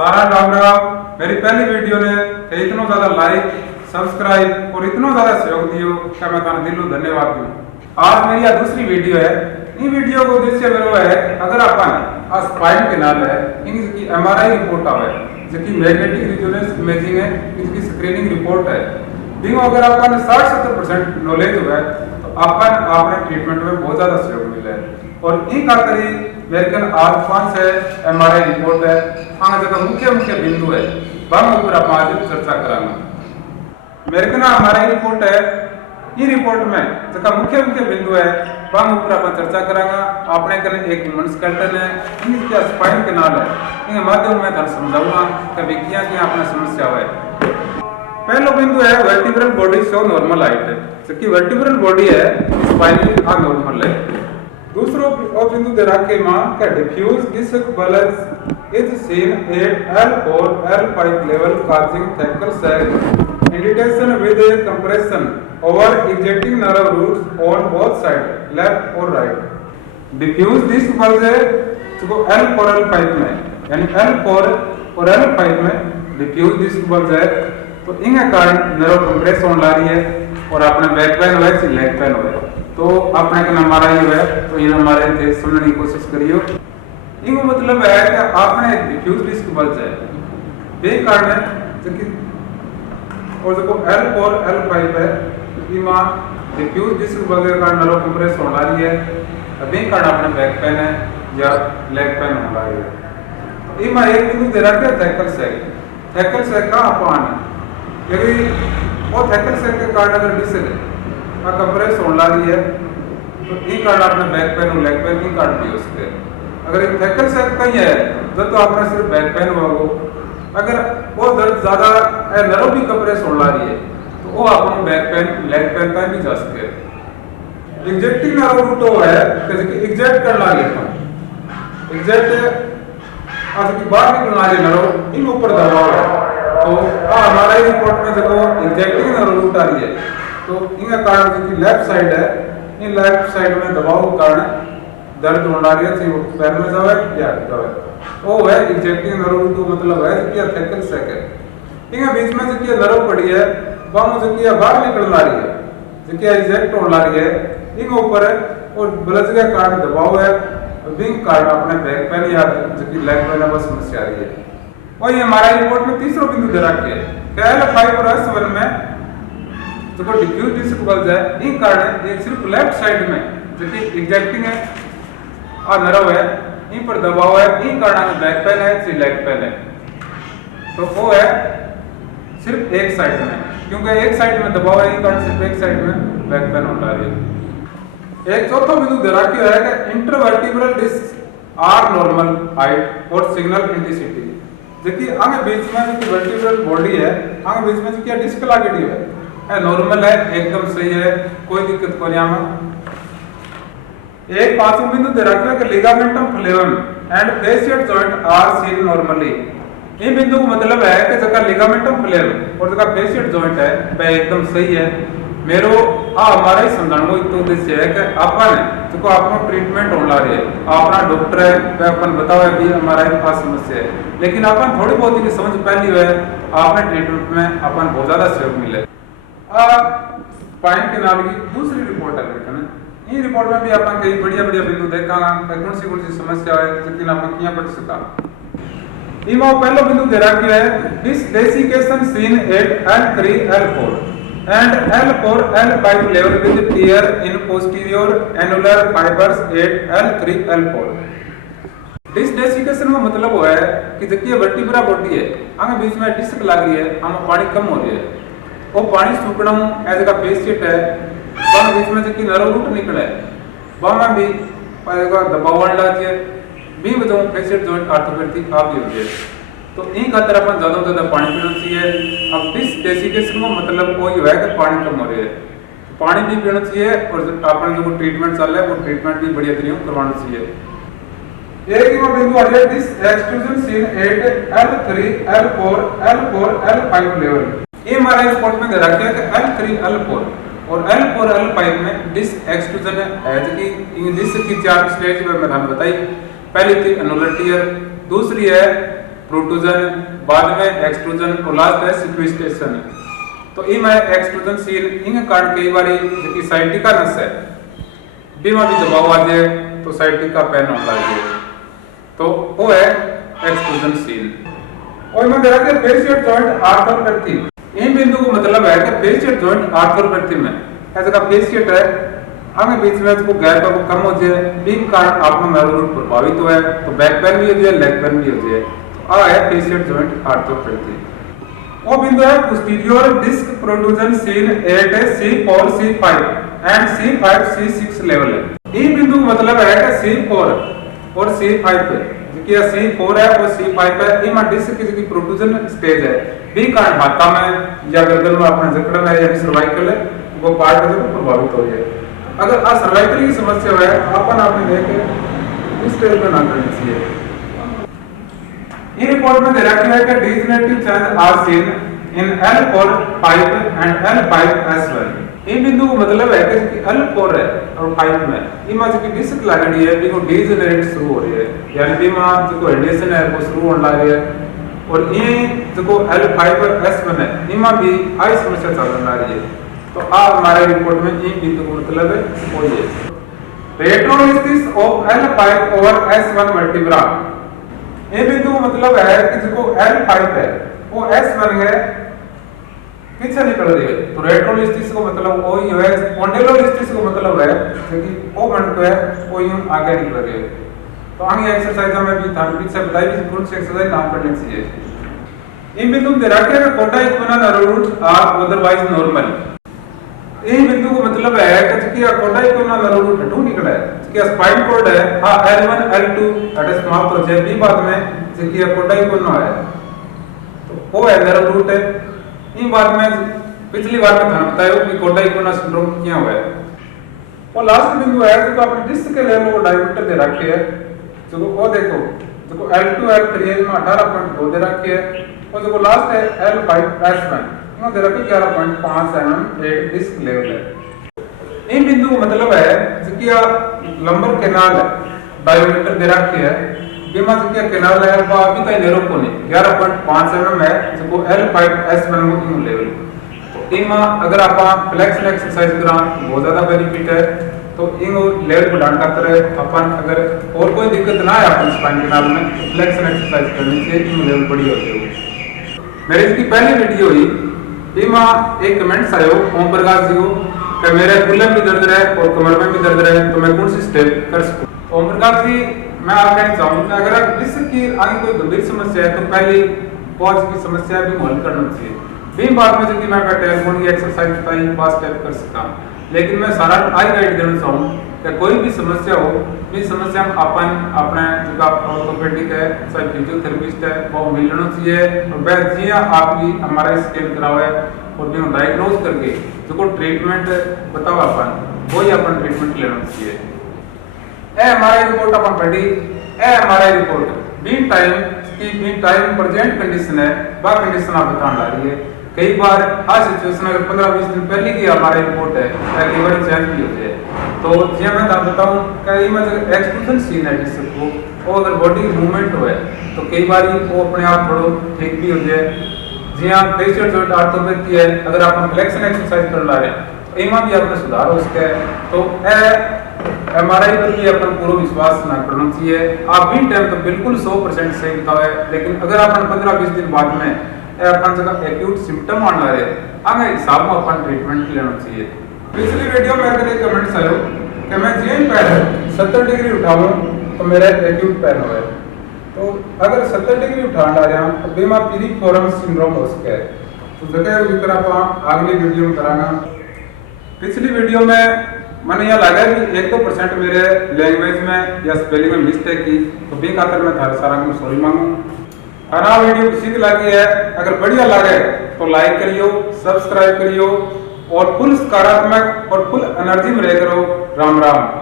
सारा राम राम। मेरी पहली वीडियो ने इतना ज्यादा लाइक सब्सक्राइब और इतना ज्यादा सहयोग दियो कि मैं ताने दिलों धन्यवाद दूं। आज मेरी यह दूसरी वीडियो है। इन वीडियो को उद्देश्य मेरा है अगर अपन आ स्पाइन के नाल है इनकी एमआरआई रिपोर्ट आवे जिसकी मैग्नेटिक रेजोनेंस इमेजिंग है, इसकी स्क्रीनिंग रिपोर्ट है। देखो अगर अपन 60-70% नॉलेज हुआ तो अपन अपने ट्रीटमेंट में बहुत ज्यादा सहयोग मिला है। और इन खातर मेरे कन आज 5 है एमआरआई रिपोर्ट है। आगे जगह मुख्य बिंदु है वह ऊपर आप आज चर्चा करांगा। मेरे कन एमआरआई रिपोर्ट है। ये रिपोर्ट में जगह मुख्य बिंदु है वह ऊपर अपन चर्चा करांगा। अपने कन एक ह्यूमन स्केलेटन है, इनके स्पाइन के नाल है, इनके माध्यम में थाने समझाऊंगा कि विज्ञान की अपना समस्या है। पहला बिंदु है vertebral body show normal height है, जबकि वर्टिब्रल बॉडी है स्पाइन आ नॉर्मल है। दूसरो बिंदु दे रखे मां का diffuse disc bulge is seen at L4 L5 level causing thecal sac indication with a compression over ejecting nerve roots on both sides left or right। Diffuse disc bulge है जो L4 L5 में, यानी L4 और L5 में diffuse disc bulge है तो इनके कारण नर्व कंप्रेस होने ला रही है और अपने बैक पेन हो है लेग पेन हो है। तो अपने का हमारा ये है तो ये हमारे थे सुनने की कोशिश करियो। इनको मतलब है कि आपने डिफ्यूज डिस्क बल्ज है बे कारण है जबकि और देखो L4 L5 है इमा डिफ्यूज डिस्क बल्ज के कारण नर्व कंप्रेस होने रही है, बे कारण अपने बैक पेन है या लेग पेन होने रही है। इमा एक बिंदु दे रखा है थैकल सैक का अपान यदि वो थैकल सैक के कारण अगर डिस्क कंप्रेस होने रही है तो इन कारण अपने बैक पेन और लेग पेन इन कारण भी हो सकते हैं। अगर एक थैकल सैक कहीं है जब तो आपने सिर्फ बैक पेन हुआ हो, अगर वो दर्द ज्यादा नर्व भी कंप्रेस होने रही है तो वो आपको बैक पेन लेग पेन का भी जा सकते हैं। एग्जैक्टिंग नर्व रूट वो है जैसे कि एग्जैक्ट करना लेता हूं एग्जैक्ट आज की बाहर निकलना है नर्व इन ऊपर दबाव है तो हमारा रिपोर्ट में देखो एग्जैक्टिंग नर्व रूट आ रही है तो इनका कारण जो लेफ्ट साइड है इन लेफ्ट साइड में दबाव के कारण दर्द होने रही है चाहे वो पैर में जावे या जावे वो है एग्जैक्टिंग नर्व रूट मतलब है कि थैकल सैक है। इनके बीच में जो नर्व पड़ी है वह जो कि बाहर निकल रही है जो कि एग्जैक्ट होने रही है इनके ऊपर है और ब्लड के कारण दबाव है विंग कारण अपने बैक पेन या जो कि लेग पेन है समस्या आ रही है। और ये हमारा रिपोर्ट में तीसरा बिंदु दे रखे है L5 और S1 में जो डिफ्यूज डिस्क बल्ज है इन कारण ये सिर्फ लेफ्ट साइड में जो कि एग्जैक्टिंग है और नर्व है इन पर दबाव है इन कारण बैक पेन है सी लेग पेन है तो वो है सिर्फ एक साइड में क्योंकि एक साइड में दबाव है इन कारण सिर्फ एक साइड में बैक पेन होने रही है। एक चौथा बिंदु दे रखा है कि intervertebral disc are normal height और सिग्नल इंटेंसिटी जबकि आगे बीच में जो वर्टिब्रल बॉडी है आगे बीच में जो डिस्क लागेडी है नॉर्मल है एकदम सही है कोई दिक्कत को नहीं एक पांचवा बिंदु दे रखा है कि ligamentum flavum and facial joint are seen normally. ये बिंदु का मतलब है कि जगह लिगामेंटम फ्लेवम और जगह फेशियल जॉइंट है वह एकदम सही है। मेरो हमारा ही समझाने को उद्देश्य है कि अपन जो आपको ट्रीटमेंट होने रही है अपना डॉक्टर है वह अपन बताओ भी हमारा पास समस्या है लेकिन अपन थोड़ी बहुत ही समझ पहली है आपने ट्रीटमेंट में अपन बहुत ज्यादा सहयोग मिले। स्पाइन के नाल की दूसरी रिपोर्ट है लेकिन ये रिपोर्ट में भी अपन कई बढ़िया बिंदु देखा कौन सी समस्या है जितनी अपन किया पढ़ सका। इमा पहला बिंदु दे रखा है this desiccation seen at L3 L4 and L4 L5 level with tear in posterior annular fibers at L3 L4। Disc desiccation का मतलब वो है कि जबकि वर्टिब्रा बॉडी है आगे बीच में डिस्क लग रही है हमें पानी कम हो रही है वो पानी सूखना एज का पेशियंट है वह बीच में जो नर्व रूट निकले वह में भी दबाव चाहिए भी बताऊँ पेशियंट जॉइंट आर्थोपैथिक आप भी होती है तो इन खातर अपन ज़्यादा पानी पीना चाहिए। अब डिस्क डेसिकेशन का मतलब कोई है कि पानी कम हो रही है पानी भी पीना चाहिए और अपन जो ट्रीटमेंट चल रहा है वो ट्रीटमेंट भी बढ़िया तरीके करवाना चाहिए। एक बिंदु आ गया this extrusion seen at L3 L4 L4 L5 level. ये हमारे रिपोर्ट में दे रखा है कि L3 L4 और L4 L5 में डिस्क एक्सट्रूजन है कि डिस्क की 4 स्टेज में मैंने बताई। पहली थी एनुलर टियर, दूसरी है प्रोट्रूजन, बाद में एक्सट्रूजन और लास्ट है सिक्वेस्टेशन। तो ई मैं एक्सट्रूजन सीन इन कारण कई बारी जो साइटिका नस है बीमा भी दबाव आ जाए तो साइटिका पैन होने लगे, तो वो है एक्सट्रूजन सीन। और मैं देखा कि फेशियल जॉइंट आर्थोपैथी इन बिंदु को मतलब है कि फेशियल जॉइंट आर्थोपैथी में ऐसा का फेशियल है हमें बीच में इसको गैप को कम हो जाए, बीम कारण आपका मैरो रूट प्रभावित हुआ है तो बैक पेन भी हो जाए, लेग पेन भी हो जाए, तो आ है फेशियल जॉइंट आर्थोपैथी। वो बिंदु है posterior disc protrusion seen at C4 C5 and C5 C6 level है। ये बिंदु मतलब है कि C4 और C5 पे कि C4 है और C5 है इमा डिस्क की प्रोट्रूजन स्टेज है, बी कारण हाथा में या गर्दन में अपना जकड़न है या सर्वाइकल है वो पार्ट है जो प्रभावित हो जाए। अगर आ सर्वाइकल की समस्या है अपन आपने देखे इस स्टेज पे ना करनी चाहिए। ये रिपोर्ट में दे रखा है कि degenerative change are seen in L4 5 and L5 S1। ये बिंदु को मतलब है कि L4 है और 5 में इमा जो डिस्क लगनी है बिको डिजनरेट शुरू हो रही है, यानी बीमा जो रेडिएशन है वो शुरू होने लगी है, और ये जो L5 और S1 है इमा भी आई समस्या चल रही है। तो आ हमारे रिपोर्ट में ये बिंदु को मतलब है वो ये रेट्रोलिसिस of L5 over S1 vertebra. ये बिंदु को मतलब है कि जो L5 है वो S1 है पीछे निकल रही है, तो रेट्रोलिसिस को मतलब वो ही है, स्पॉन्डिलोलिसिस को मतलब है कि वो बन को है वो यूं आगे निकल रही है। तो आगे एक्सरसाइज में भी था पीछे बताई भी कौन सी एक्सरसाइज नाम करनी चाहिए। इन बिंदु दे रखे हैं कोटा इक्विनल रूट आर अदरवाइज नॉर्मल। ये बिंदु को मतलब है कि कोटा इक्विनल रूट टू निकला है, कि स्पाइन कोड है हां L1 L2 एट समाप्त हो जाए, बी बाद में कि कोटा इक्विनल है तो वो है नर्व रूट है। इन बात में पिछली बार में था बताया कि कोटा इक्विनल सिंड्रोम क्या हुआ है। और लास्ट बिंदु है जो अपने डिस्क के लेवल को डायमीटर दे रखे है, जो वो देखो जो L2 L3 में 18.2 दे रखे है, और जो लास्ट है L5 S1 में दे रखे 11.5 mm एक डिस्क लेवल है। इन बिंदु को मतलब है जो लंबर कैनाल है डायमीटर दे रखे है बीमा जो कैनाल है वो अभी तक नेरो को नहीं 11.5 mm है जो L5 S1 को इन लेवल। तो इमा अगर आप फ्लेक्शन एक्सरसाइज करा बहुत ज्यादा बेनिफिट है, तो इन लेवल को डाउन करते रहे अपन अगर और कोई दिक्कत ना है अपन स्पाइन कैनाल में तो फ्लेक्शन एक्सरसाइज करनी चाहिए, इन लेवल बड़ी होती है। मेरी इसकी पहली वीडियो हुई इमा एक कमेंट्स आयो ओम प्रकाश जी को कि मेरे कुल्ले में भी दर्द रहे और कमर में भी दर्द रहे तो मैं कौन सी स्टेप कर सकूं। ओम प्रकाश जी मैं आप कहना चाहूंगा कि अगर आप डिस्क की आगे कोई गंभीर समस्या है तो पहले पॉज की समस्या भी हल करना चाहिए, बीम बाद में जो मैं टेलीफोन की एक्सरसाइज बताई पास स्टेप कर सकता हूं, लेकिन मैं सारा आई गाइड देना चाहूँ कि कोई भी समस्या हो इस समस्या में अपन अपने जो ऑर्थोपेडिक है चाहे फिजियोथेरेपिस्ट है वो मिलना चाहिए, और वह जी आपकी हमारा स्कैन करावा है और भी डायग्नोज करके जो ट्रीटमेंट बताओ अपन वही अपन ट्रीटमेंट लेना चाहिए। हमारा रिपोर्ट अपन पढ़ी हमारा रिपोर्ट बीन टाइम प्रेजेंट कंडीशन है वह कंडीशन आप बताने ला रही है। कई बार आज सिचुएशन अगर 15-20 दिन पहले की हमारा रिपोर्ट है अगली बार चेंज भी होते हैं, तो जी मैं आपको बताऊं कई में एक्सट्रूजन सीन है डिस्क को वो अगर बॉडी मूवमेंट हो तो कई बार वो अपने आप थोड़ा ठीक भी हो जाए। जी हाँ फेशियल जॉइंट आर्थोपैथी है, अगर आप फ्लेक्शन एक्सरसाइज कर ला रहे हैं तो इमा भी अपने सुधार हो सकता है, तो MRI पर भी अपन पूरा विश्वास ना करना चाहिए। आप भी टाइम तो बिल्कुल 100% सही बताओ है, लेकिन अगर अपन 15-20 दिन बाद में अपन जगह एक्यूट सिम्टम आने रहे आगे हिसाब में अपन ट्रीटमेंट लेना चाहिए। पिछली वीडियो में अगर एक कमेंट्स आयो कि मैं जी पैर 70 डिग्री उठाऊं तो मेरा एक्यूट पेन हो, तो अगर 70 डिग्री उठाना आ रहा हूं तो बीमा पीरिफॉर्म सिंड्रोम हो सकता है, तो जगह जिक्र आप अगली वीडियो में कराना। पिछली वीडियो में मैंने यह लगा कि 1-2% मेरे लैंग्वेज में या स्पेलिंग में मिस्टेक की, तो बे खातर मैं थारे सारा को सॉरी मांगू। अगर वीडियो किसी को लगी है अगर बढ़िया लगे तो लाइक करियो, सब्सक्राइब करियो और फुल सकारात्मक और फुल एनर्जी में रह करो। राम राम।